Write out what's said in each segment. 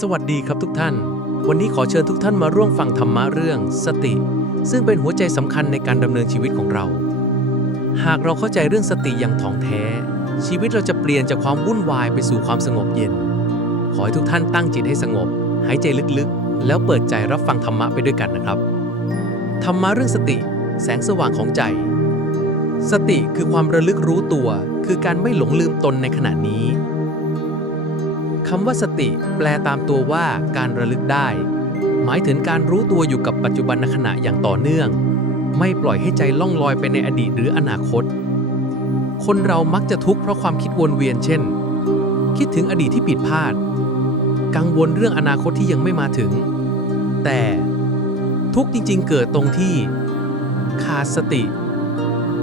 สวัสดีครับทุกท่าน วันนี้ขอเชิญทุกท่านมาร่วมฟังธรรมะเรื่อง สติ ซึ่งเป็นหัวใจสำคัญในการดำเนินชีวิตของเรา หากเราเข้าใจเรื่องสติอย่างถ่องแท้ ชีวิตเราจะเปลี่ยนจากความวุ่นวายไปสู่ความสงบเย็น ขอให้ทุกท่านตั้งจิตให้สงบ หายใจลึกๆ แล้วเปิดใจรับฟังธรรมะไปด้วยกันนะครับ ธรรมะเรื่องสติ แสงสว่างของใจ สติคือความระลึกรู้ตัว คือการไม่หลงลืมตนในขณะนี้ คำว่าสติ แปลตามตัวว่าการระลึกได้ หมายถึงการรู้ตัวอยู่กับปัจจุบันขณะอย่างต่อเนื่อง ไม่ปล่อยให้ใจล่องลอยไปในอดีตหรืออนาคต คนเรามักจะทุกข์เพราะความคิดวนเวียนเช่น คิดถึงอดีตที่ผิดพลาด กังวลเรื่องอนาคตที่ยังไม่มาถึง แต่ทุกข์จริงๆ เกิดตรงที่ ขาดสติ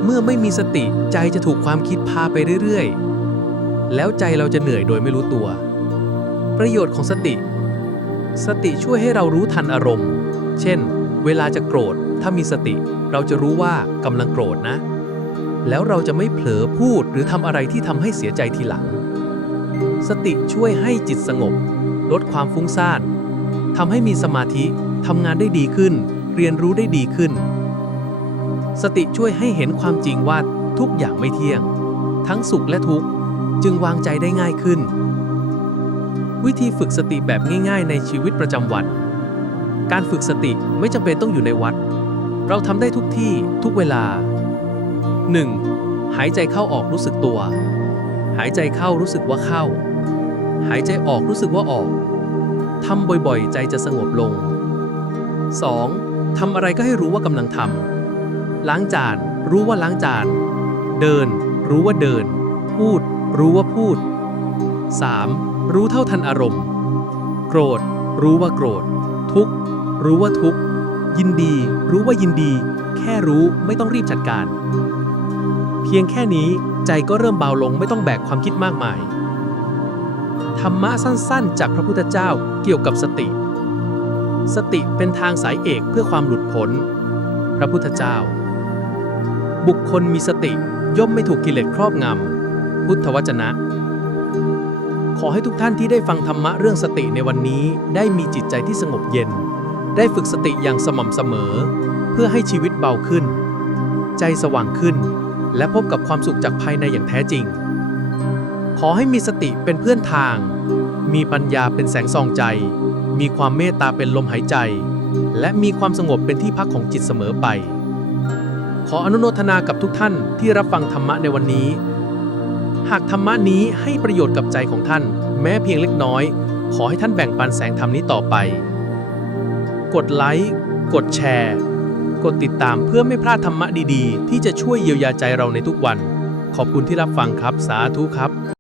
เมื่อไม่มีสติใจจะถูกความคิดพาไปเรื่อยๆ แล้วใจเราจะเหนื่อยโดยไม่รู้ตัว ประโยชน์ของสติ สติช่วยให้เรารู้ทันอารมณ์ เช่น เวลาจะโกรธ ถ้ามีสติ เราจะรู้ว่ากำลังโกรธนะ แล้วเราจะไม่เผลอพูดหรือทำอะไรที่ทำให้เสียใจทีหลัง สติช่วยให้จิตสงบ ลดความฟุ้งซ่านทำให้มีสมาธิทำงานได้ดีขึ้น เรียนรู้ได้ดีขึ้น สติช่วยให้เห็นความจริงว่าทุกอย่างไม่เที่ยง ทั้งสุขและทุกข์จึงวางใจได้ง่ายขึ้น วิธีฝึกสติแบบง่าย ๆ ในชีวิตประจำวัน การฝึกสติไม่จำเป็นต้องอยู่ในวัด เราทำได้ทุกที่ทุกเวลา 1. หายใจเข้าออกรู้สึกตัว หายใจเข้ารู้สึกว่าเข้า หายใจออกรู้สึกว่าออกทำบ่อยๆ ใจจะสงบลง 2. ทำอะไรก็ให้รู้ว่ากำลังทำล้างจาน รู้ว่าล้างจาน เดิน รู้ว่าเดิน พูด รู้ว่าพูด 3. รู้เท่าทันอารมณ์ โกรธ รู้ว่าโกรธ ทุกข์ รู้ว่าทุกข์ ยินดี รู้ว่ายินดี แค่รู้ไม่ต้องรีบจัดการ เพียงแค่นี้ใจก็เริ่มเบาลงไม่ต้องแบกความคิดมากมาย ธรรมะสั้นๆ จากพระพุทธเจ้าเกี่ยวกับสติ สติเป็นทางสายเอกเพื่อความหลุดพ้น พระพุทธเจ้า บุคคลมีสติย่อมไม่ถูกกิเลสครอบงำ พุทธวจนะ อให้ทุกท่านที่ได้ฟังธรรมะเรื่องสติในวันนี้ ได้มีจิตใจที่สงบเย็น ได้ฝึกสติอย่างสม่ำเสมอ เพื่อให้ชีวิตเบาขึ้น ใจสว่างขึ้น และพบกับความสุขจากภายในอย่างแท้จริง ขอให้มีสติเป็นเพื่อนทาง มีปัญญาเป็นแสงส่องใจ มีความเมตตาเป็นลมหายใจ และมีความสงบเป็นที่พักของจิตเสมอไป ขออนุโมทนากับทุกท่านที่รับฟังธรรมะในวันนี้ หากธรรมะนี้ให้ประโยชน์กับใจของท่าน แม้เพียงเล็กน้อย ขอให้ท่านแบ่งปันแสงธรรมนี้ต่อไป กดไลค์ กดแชร์ กดติดตามเพื่อไม่พลาดธรรมะดีๆ ที่จะช่วยเยียวยาใจเราในทุกวัน ขอบคุณที่รับฟังครับ สาธุครับ